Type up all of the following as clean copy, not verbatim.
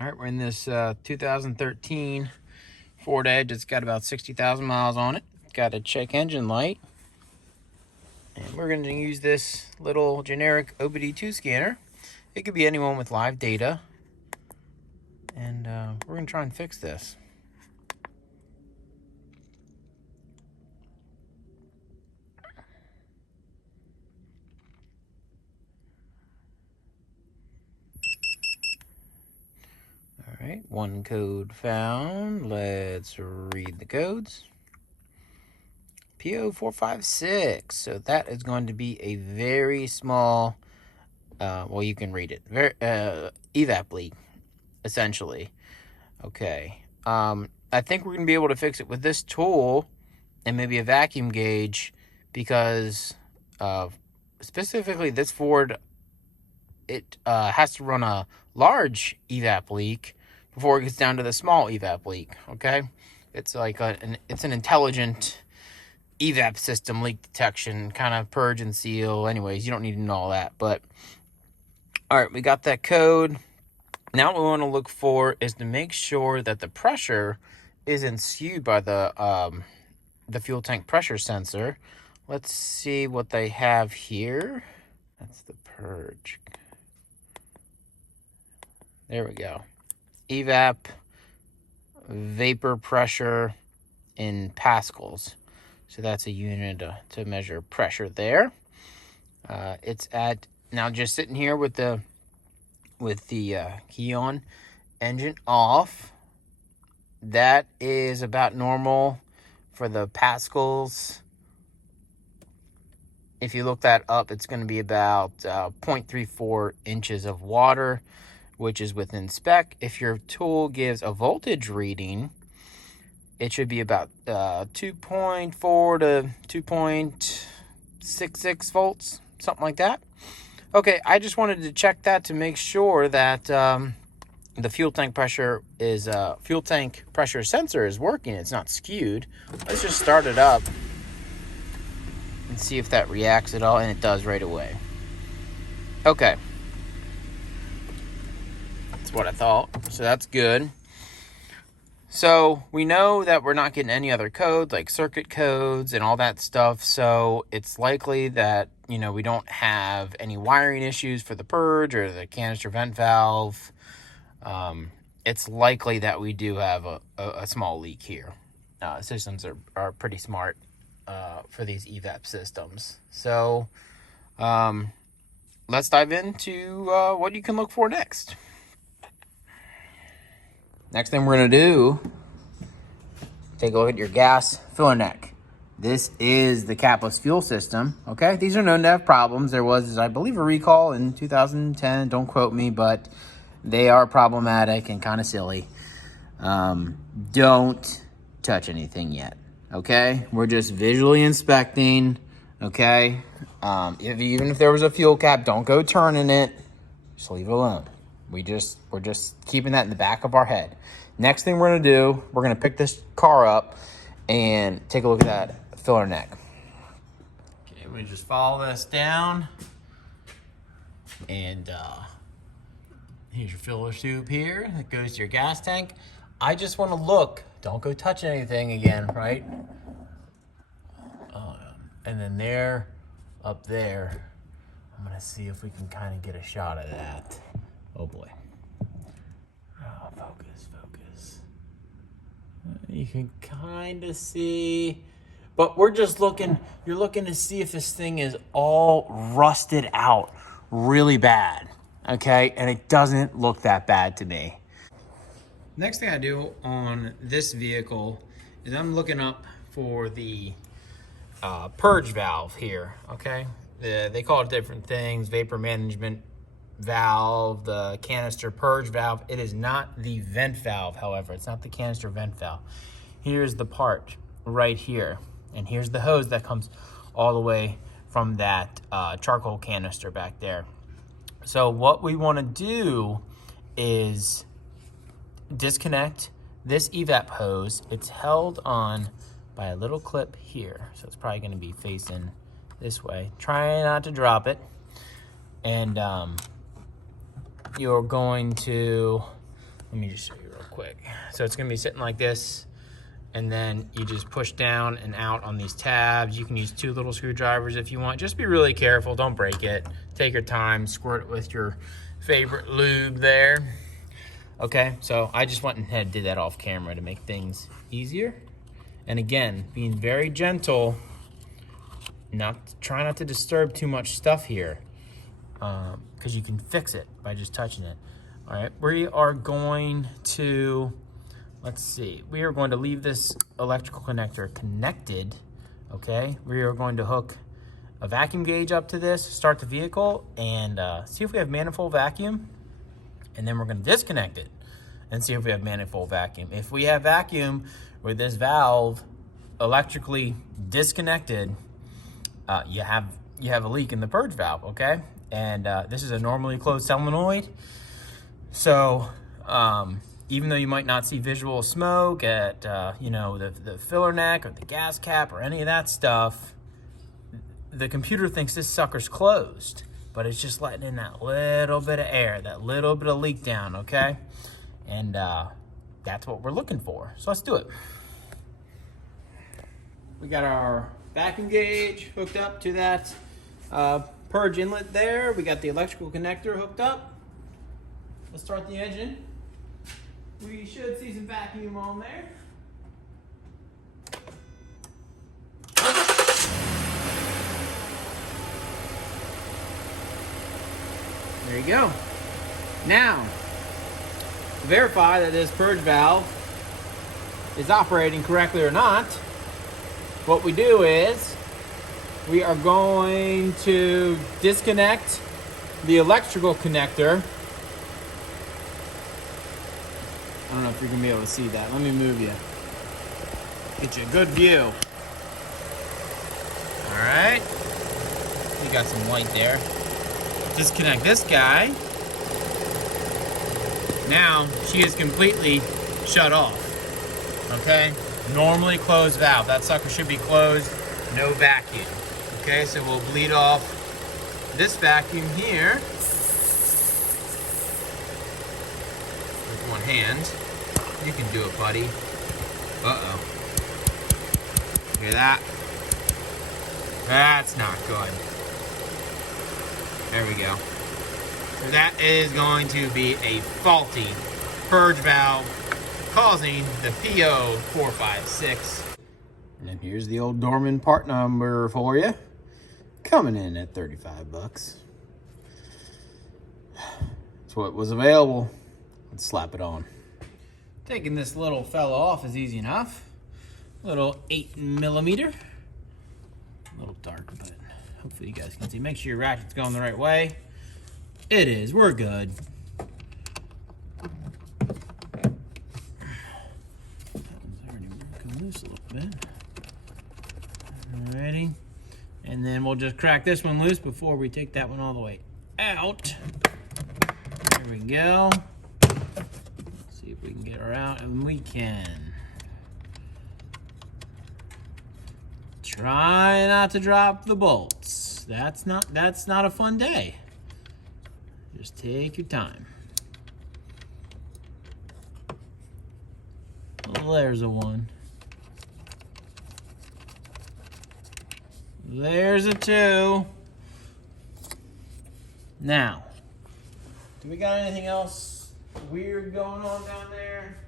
All right, we're in this 2013 Ford Edge. It's got about 60,000 miles on it. Got a check engine light. And we're going to use this little generic OBD2 scanner. It could be anyone with live data. And we're going to try and fix this. All right, one code found. Let's read the codes. P0456. So that is going to be a very small, well, you can read it. Very evap leak, essentially. Okay. I think we're going to be able to fix it with this tool and maybe a vacuum gauge, because specifically this Ford, it has to run a large evap leak before it gets down to the small evap leak. Okay, it's like it's an intelligent evap system, leak detection, kind of purge and seal. Anyways, you don't need to know all that. But all right, we got that code. Now what we want to look for is to make sure that the pressure isn't skewed by the fuel tank pressure sensor. Let's see what they have here. That's the purge. There we go. Evap vapor pressure in pascals. So that's a unit to measure pressure there. It's at now just sitting here with the key on, engine off. That is about normal for the pascals. If you look that up, it's going to be about 0.34 inches of water, which is within spec. If your tool gives a voltage reading, it should be about 2.4 to 2.66 volts, something like that. Okay, I just wanted to check that to make sure that the fuel tank pressure sensor is working. It's not skewed. Let's just start it up and see if that reacts at all, and it does right away. Okay. That's what I thought. So that's good. So we know that we're not getting any other codes, like circuit codes and all that stuff. So it's likely that, we don't have any wiring issues for the purge or the canister vent valve. It's likely that we do have a small leak here. Systems are pretty smart for these evap systems. So let's dive into what you can look for next. Next thing we're going to do, take a look at your gas filler neck. This is the capless fuel system, okay? These are known to have problems. There was, I believe, a recall in 2010. Don't quote me, but they are problematic and kind of silly. Don't touch anything yet, okay? We're just visually inspecting, okay? Even if there was a fuel cap, don't go turning it. Just leave it alone. We're just keeping that in the back of our head. Next thing we're gonna do, we're gonna pick this car up and take a look at that filler neck. Okay, we just follow this down, and here's your filler tube here. It goes to your gas tank. I just want to look. Don't go touch anything again, right? And then there, up there, I'm gonna see if we can kind of get a shot of that. Oh boy. Oh, focus. You can kind of see, but we're just looking, you're looking to see if this thing is all rusted out really bad, okay? And it doesn't look that bad to me. Next thing I do on this vehicle is I'm looking up for the purge valve here, okay? They call it different things, vapor management valve, the canister purge valve. It is not the vent valve, however. It's not the canister vent valve. Here's the part right here, and here's the hose that comes all the way from that charcoal canister back there. So what we want to do is disconnect this evap hose. It's held on by a little clip here, so it's probably going to be facing this way. Try not to drop it. And you're going to Let me just show you real quick. So it's gonna be sitting like this, and then you just push down and out on these tabs. You can use 2 little screwdrivers if you want. Just be really careful, don't break it. Take your time, squirt it with your favorite lube there. Okay, so I just went ahead and did that off camera to make things easier. And again, being very gentle, try not to disturb too much stuff here, because you can fix it by just touching it. All right, we are going to, let's see, we are going to leave this electrical connector connected, okay? We are going to hook a vacuum gauge up to this, start the vehicle, and see if we have manifold vacuum, and then we're gonna disconnect it and see if we have manifold vacuum. If we have vacuum with this valve electrically disconnected, you have a leak in the purge valve, okay? And this is a normally closed solenoid. So even though you might not see visual smoke at you know, the filler neck or the gas cap or any of that stuff, the computer thinks this sucker's closed, but it's just letting in that little bit of air, that little bit of leak down, okay? And that's what we're looking for. So let's do it. We got our vacuum gauge hooked up to that purge inlet there. We got the electrical connector hooked up. Let's start the engine. We should see some vacuum on there. There you go. Now, to verify that this purge valve is operating correctly or not, what we do is we are going to disconnect the electrical connector. I don't know if you're gonna be able to see that. Let me move you. Get you a good view. All right. You got some light there. Disconnect this guy. Now she is completely shut off. Okay? Normally closed valve. That sucker should be closed, no vacuum. Okay, so we'll bleed off this vacuum here with one hand. You can do it, buddy. Uh-oh. Hear that? That's not good. There we go. So that is going to be a faulty purge valve causing the P0456. And then here's the old Dorman part number for you. Coming in at 35 bucks. That's what was available. Let's slap it on. Taking this little fella off is easy enough. Little 8mm. A little dark, but hopefully you guys can see. Make sure your ratchet's going the right way. It is. We're good. Already working loose a little bit. Alrighty. And then we'll just crack this one loose before we take that one all the way out. There we go. Let's see if we can get her out, and we can. Try not to drop the bolts. That's not a fun day. Just take your time. Well, there's a one. There's a two. Now, do we got anything else weird going on down there?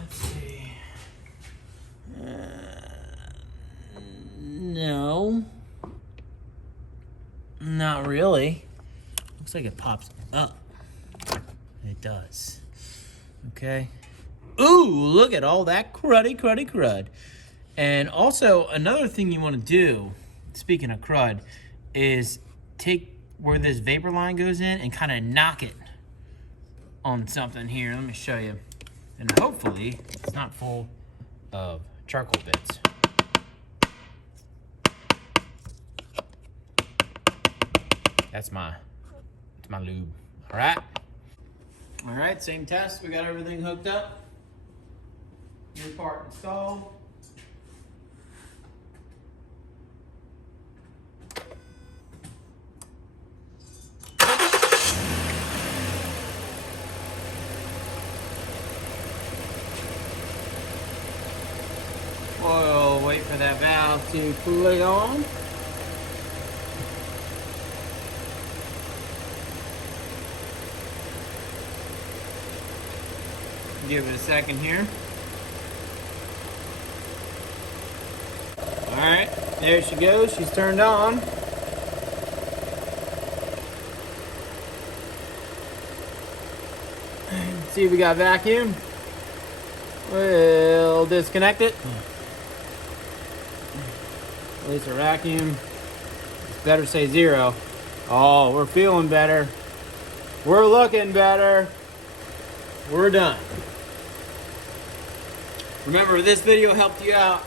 Let's see. No. Not really. Looks like it pops up. It does. Okay. Ooh, look at all that crud. And also, another thing you want to do, speaking of crud, is take where this vapor line goes in and kind of knock it on something here. Let me show you. And hopefully, it's not full of charcoal bits. That's my lube. All right, same test. We got everything hooked up. New part installed. for that valve to click on. Give it a second here. All right, there she goes. She's turned on. See if we got vacuum. We'll disconnect it. Release our vacuum. It's better say 0. Oh, we're feeling better. We're looking better. We're done. Remember, if this video helped you out,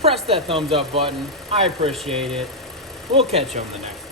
press that thumbs up button. I appreciate it. We'll catch you on the next one.